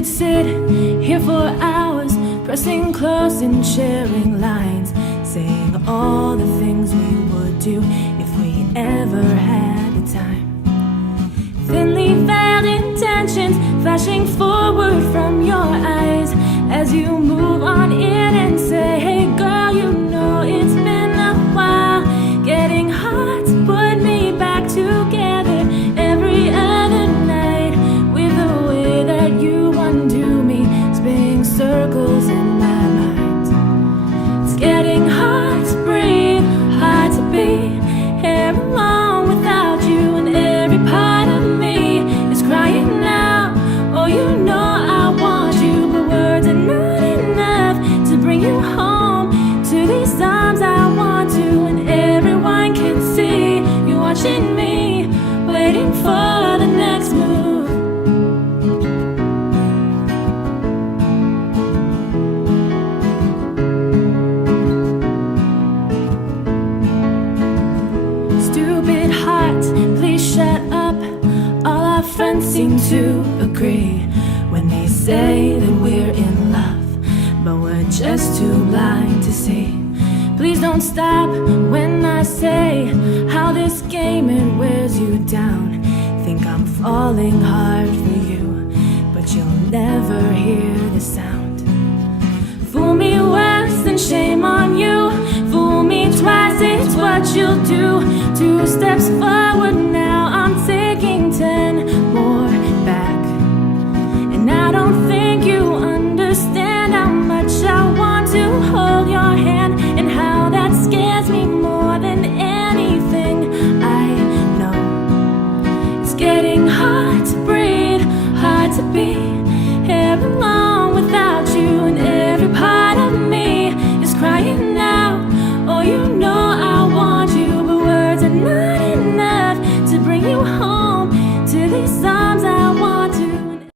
could sit here for hours, pressing close and sharing lines, saying all the things we would do if we ever had the time. Thinly veiled intentions flashing forward from your eyes as you move on in and say, hey girl, you know it's been a while. Getting hard to put me back together every other night with the way that you undo me, spinning circles in my mind. It's getting hard to breathe, hard to be here alone without you, and every part of me is crying out. Oh, you know I want you, but words are not enough to bring you home to these arms I want to, and everyone can see you watching me, waiting for the next move. Stupid heart, please shut up. All our friends seem to agree when they say that we're in love, but we're just too blind to see. Please don't stop when I say how this game, it wears you down. Think I'm falling hard for you, but you'll never hear the sound. Fool me once, then shame on you. Fool me twice, it's what you'll do. 2 steps forward now,